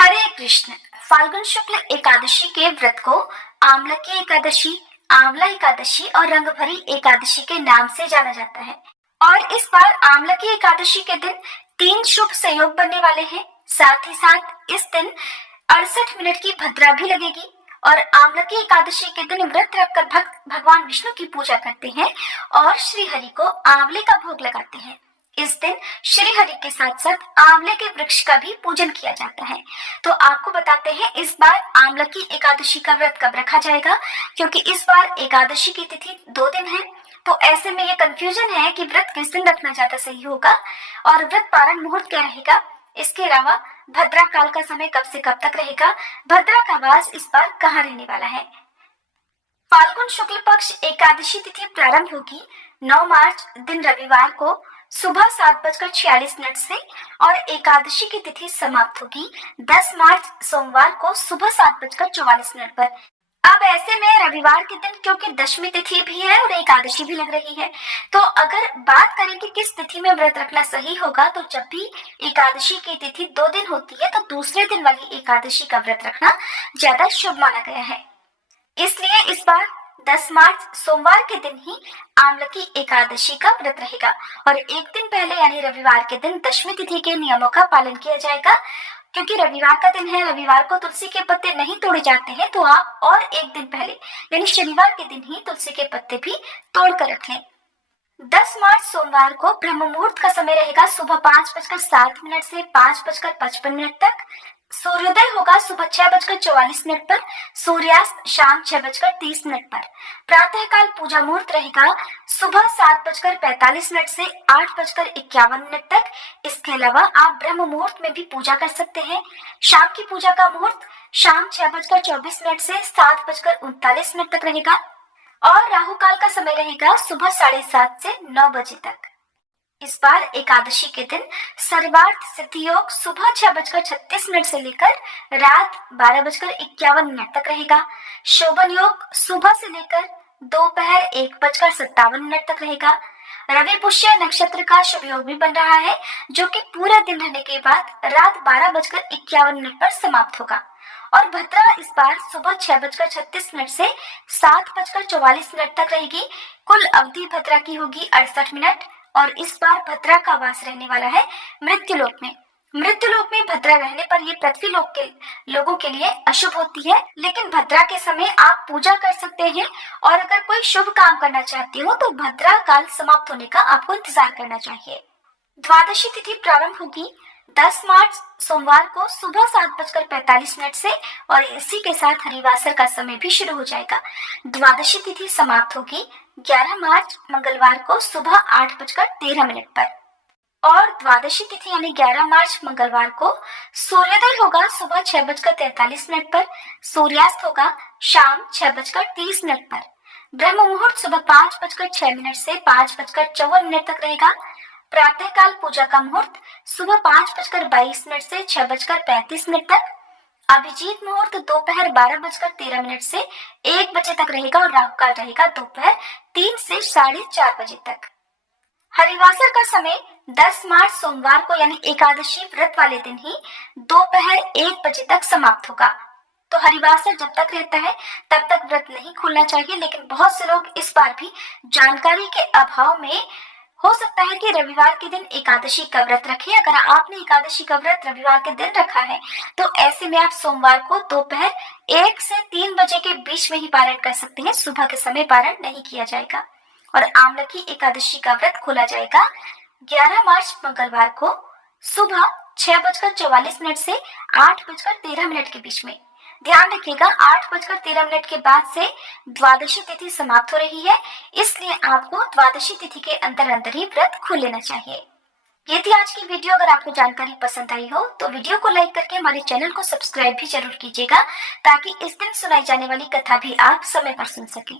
हरे कृष्ण। फाल्गुन शुक्ल एकादशी के व्रत को आमलकी एकादशी, आंवला एकादशी और रंगभरी एकादशी के नाम से जाना जाता है। और इस बार आमलकी एकादशी के दिन 3 शुभ संयोग बनने वाले हैं। साथ ही साथ इस दिन 68 मिनट की भद्रा भी लगेगी। और आमलकी एकादशी के दिन व्रत रखकर भक्त भगवान विष्णु की पूजा करते हैं और श्री हरि को आंवले का भोग लगाते हैं। इस दिन श्री हरि के साथ साथ आंवले के वृक्ष का भी पूजन किया जाता है। तो आपको बताते हैं इस बार आमलकी एकादशी का व्रत कब रखा जाएगा, क्योंकि इस बार एकादशी की तिथि 2 दिन है। तो ऐसे में ये कंफ्यूजन है कि व्रत किस दिन रखना ज्यादा सही होगा और व्रत पारण मुहूर्त क्या रहेगा। इसके अलावा भद्रा काल का समय कब से कब तक रहेगा, भद्रा का वास इस बार कहाँ रहने वाला है। फाल्गुन शुक्ल पक्ष एकादशी तिथि प्रारंभ होगी 9 मार्च दिन रविवार को सुबह 7:46 से और एकादशी की तिथि समाप्त होगी 10 मार्च सोमवार को सुबह 7:44 पर। अब ऐसे में रविवार के दिन क्योंकि दशमी तिथि भी है और एकादशी भी लग रही है, तो अगर बात करें कि किस तिथि में व्रत रखना सही होगा, तो जब भी एकादशी की तिथि 2 दिन होती है तो दूसरे दिन वाली एकादशी का व्रत रखना ज्यादा शुभ माना गया है। इसलिए इस बार 10 मार्च सोमवार के दिन ही आमलकी एकादशी का व्रत रहेगा और एक दिन पहले यानी रविवार के दिन दशमी तिथि के नियमों का पालन किया जाएगा। क्योंकि रविवार का दिन है, रविवार को तुलसी के पत्ते नहीं तोड़े जाते हैं, तो आप और एक दिन पहले यानी शनिवार के दिन ही तुलसी के पत्ते भी तोड़ कर रख लें। 10 मार्च सोमवार को ब्रह्म मुहूर्त का समय रहेगा सुबह 5:07 से 5:55 तक। सूर्योदय होगा सुबह 6:44 पर, सूर्यास्त शाम 6:30 पर। प्रातःकाल पूजा मुहूर्त रहेगा सुबह 7:45 से 8:51 तक। इसके अलावा आप ब्रह्म मुहूर्त में भी पूजा कर सकते हैं। शाम की पूजा का मुहूर्त शाम 6:24 से 7:39 तक रहेगा और राहु काल का समय रहेगा सुबह 7:30 से 9 बजे तक। इस बार एकादशी के दिन सर्वार्थ सिद्धि योग सुबह 6:36 से लेकर रात 12:51 तक रहेगा। शोभन योग सुबह से लेकर दोपहर 1:57 तक रहेगा। रवि पुष्य नक्षत्र का शुभ योग भी बन रहा है, जो कि पूरा दिन रहने के बाद रात 12:51 पर समाप्त होगा। और भद्रा इस बार सुबह 6:36 से 7:44 तक रहेगी। कुल अवधि भद्रा की होगी 68 मिनट और इस बार भद्रा का वास रहने वाला है मृत्युलोक में। मृत्युलोक में भद्रा रहने पर ये पृथ्वी लोक के लोगों के लिए अशुभ होती है, लेकिन भद्रा के समय आप पूजा कर सकते हैं और अगर कोई शुभ काम करना चाहते हो तो भद्रा काल समाप्त होने का आपको इंतजार करना चाहिए। द्वादशी तिथि प्रारंभ होगी 10 मार्च सोमवार को सुबह 7:45 से और इसी के साथ हरिवासर का समय भी शुरू हो जाएगा। द्वादशी तिथि समाप्त होगी 11 मार्च मंगलवार को सुबह 8:13 पर और द्वादशी तिथि यानी 11 मार्च मंगलवार को सूर्योदय होगा सुबह 6:43 पर, सूर्यास्त होगा शाम 6:30 पर। ब्रह्म मुहूर्त सुबह 5:06 से 5:54 तक रहेगा। प्रातःकाल पूजा का मुहूर्त सुबह 5:22 से 6:35 तक। अभिजीत मुहूर्त दोपहर 12:13 से 1 बजे तक रहेगा और राहु काल रहेगा दोपहर 3 से 4:30 बजे तक। हरिवासर का समय 10 मार्च सोमवार को यानी एकादशी व्रत वाले दिन ही दोपहर 1 बजे तक समाप्त होगा। तो हरिवासर जब तक रहता है तब तक व्रत नहीं खोलना चाहिए, लेकिन बहुत से लोग इस बार भी जानकारी के अभाव में हो सकता है कि रविवार के दिन एकादशी का व्रत रखें। अगर आपने एकादशी का व्रत रविवार के दिन रखा है तो ऐसे में आप सोमवार को दोपहर 1 से 3 बजे के बीच में ही पारण कर सकते हैं। सुबह के समय पारण नहीं किया जाएगा और आमलकी एकादशी का व्रत खोला जाएगा 11 मार्च मंगलवार को सुबह 6:44 से 8:13 के बीच में। ध्यान रखिएगा 8:13 के बाद से द्वादशी तिथि समाप्त हो रही है, इसलिए आपको द्वादशी तिथि के अंदर अंदर ही व्रत खोल लेना चाहिए। ये थी आज की वीडियो। अगर आपको जानकारी पसंद आई हो तो वीडियो को लाइक करके हमारे चैनल को सब्सक्राइब भी जरूर कीजिएगा, ताकि इस दिन सुनाई जाने वाली कथा भी आप समय पर सुन सकें।